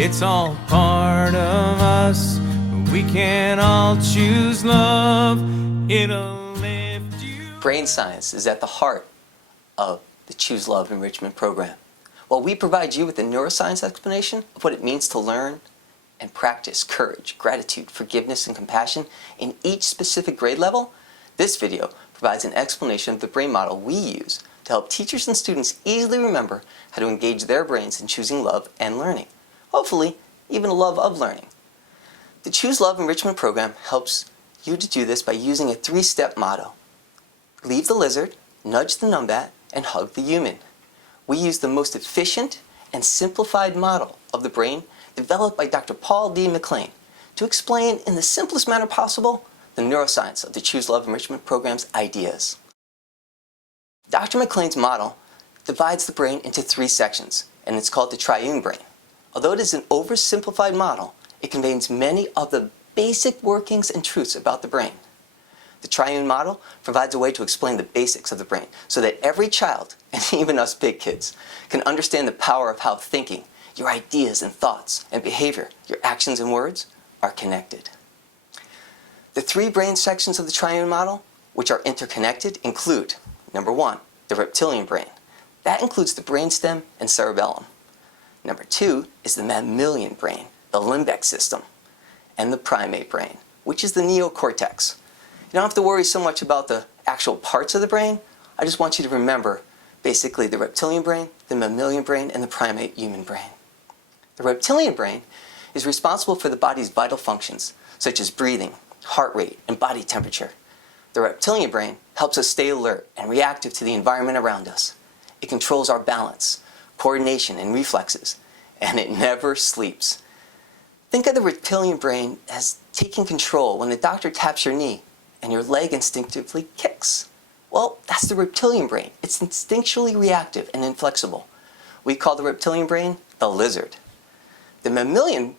It's all part of us. We can all choose love. It'll lift you. Brain science is at the heart of the Choose Love Enrichment Program. While we provide you with a neuroscience explanation of what it means to learn and practice courage, gratitude, forgiveness, and compassion in each specific grade level, this video provides an explanation of the brain model we use to help teachers and students easily remember how to engage their brains in choosing love and learning. Hopefully, even a love of learning. The Choose Love Enrichment Program helps you to do this by using a 3-step motto. Leave the lizard, nudge the numbat, and hug the human. We use the most efficient and simplified model of the brain developed by Dr. Paul D. McLean to explain in the simplest manner possible the neuroscience of the Choose Love Enrichment Program's ideas. Dr. McLean's model divides the brain into 3 sections, and it's called the triune brain. Although it is an oversimplified model, it contains many of the basic workings and truths about the brain. The triune model provides a way to explain the basics of the brain so that every child, and even us big kids, can understand the power of how thinking, your ideas and thoughts and behavior, your actions and words, are connected. The 3 brain sections of the triune model, which are interconnected, include, number 1, the reptilian brain. That includes the brainstem and cerebellum. Number 2 is the mammalian brain, the limbic system, and the primate brain, which is the neocortex. You don't have to worry so much about the actual parts of the brain. I just want you to remember basically the reptilian brain, the mammalian brain, and the primate human brain. The reptilian brain is responsible for the body's vital functions, such as breathing, heart rate, and body temperature. The reptilian brain helps us stay alert and reactive to the environment around us. It controls our balance, coordination, and reflexes, and it never sleeps. Think of the reptilian brain as taking control when the doctor taps your knee and your leg instinctively kicks. Well, that's the reptilian brain. It's instinctually reactive and inflexible. We call the reptilian brain the lizard. The mammalian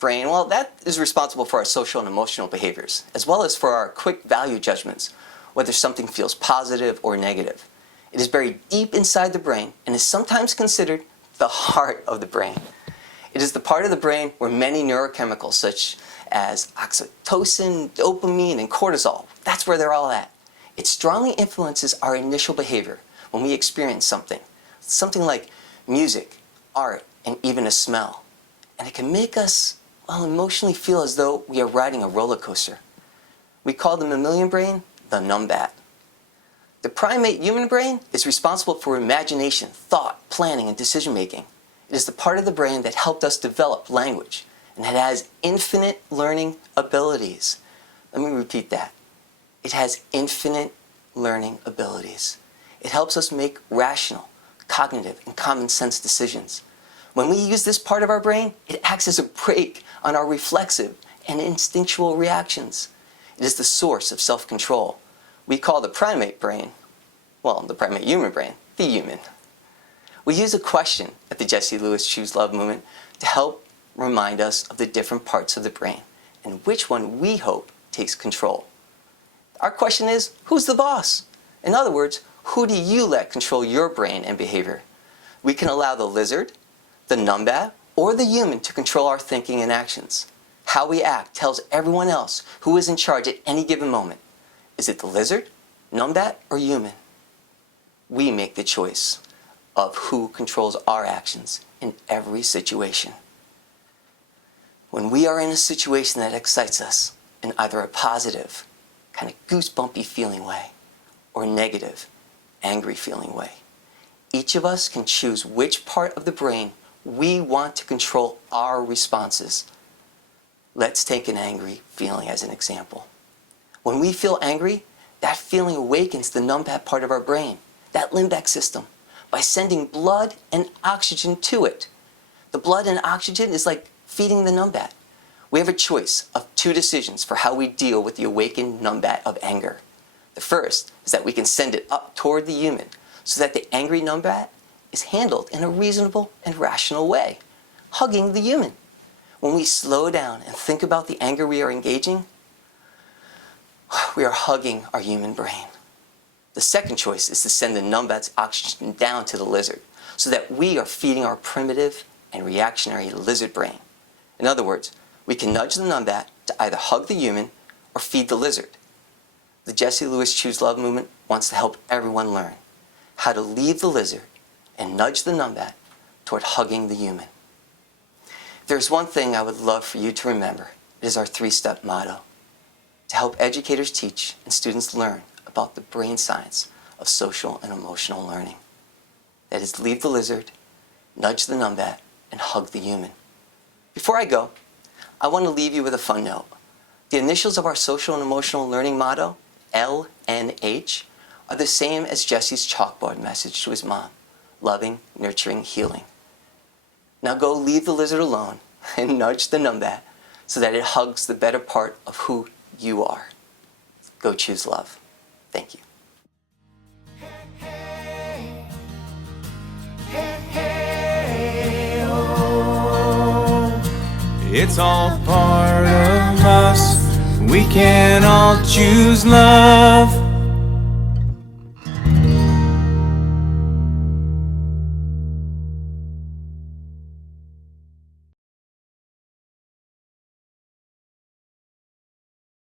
brain, well, that is responsible for our social and emotional behaviors, as well as for our quick value judgments, whether something feels positive or negative. It is buried deep inside the brain and is sometimes considered the heart of the brain. It is the part of the brain where many neurochemicals such as oxytocin, dopamine, and cortisol, that's where they're all at. It strongly influences our initial behavior when we experience something like music, art, and even a smell. And it can make us, well, emotionally feel as though we are riding a roller coaster. We call the mammalian brain the numbat. The primate human brain is responsible for imagination, thought, planning, and decision-making. It is the part of the brain that helped us develop language, and it has infinite learning abilities. Let me repeat that. It has infinite learning abilities. It helps us make rational, cognitive, and common sense decisions. When we use this part of our brain, it acts as a brake on our reflexive and instinctual reactions. It is the source of self-control. We call the primate brain, well, the primate human brain, the human. We use a question at the Jesse Lewis Choose Love movement to help remind us of the different parts of the brain and which one we hope takes control. Our question is, who's the boss? In other words, who do you let control your brain and behavior? We can allow the lizard, the numbat, or the human to control our thinking and actions. How we act tells everyone else who is in charge at any given moment. Is it the lizard, numbat, or human? We make the choice of who controls our actions in every situation. When we are in a situation that excites us in either a positive, kind of goosebumpy feeling way, or negative, angry feeling way, each of us can choose which part of the brain we want to control our responses. Let's take an angry feeling as an example. When we feel angry, that feeling awakens the numbat part of our brain, that limbic system, by sending blood and oxygen to it. The blood and oxygen is like feeding the numbat. We have a choice of 2 decisions for how we deal with the awakened numbat of anger. The first is that we can send it up toward the human so that the angry numbat is handled in a reasonable and rational way, hugging the human. When we slow down and think about the anger we are engaging, we are hugging our human brain. The second choice is to send the numbat's oxygen down to the lizard so that we are feeding our primitive and reactionary lizard brain. In other words, we can nudge the numbat to either hug the human or feed the lizard. The Jesse Lewis Choose Love movement wants to help everyone learn how to leave the lizard and nudge the numbat toward hugging the human. If there's one thing I would love for you to remember, it is our 3-step motto: to help educators teach and students learn about the brain science of social and emotional learning. That is, leave the lizard, nudge the numbat, and hug the human. Before I go, I want to leave you with a fun note. The initials of our social and emotional learning motto, LNH, are the same as Jesse's chalkboard message to his mom: loving, nurturing, healing. Now go leave the lizard alone and nudge the numbat so that it hugs the better part of who you are. Go choose love. Thank you. It's all part of us. We can all choose love.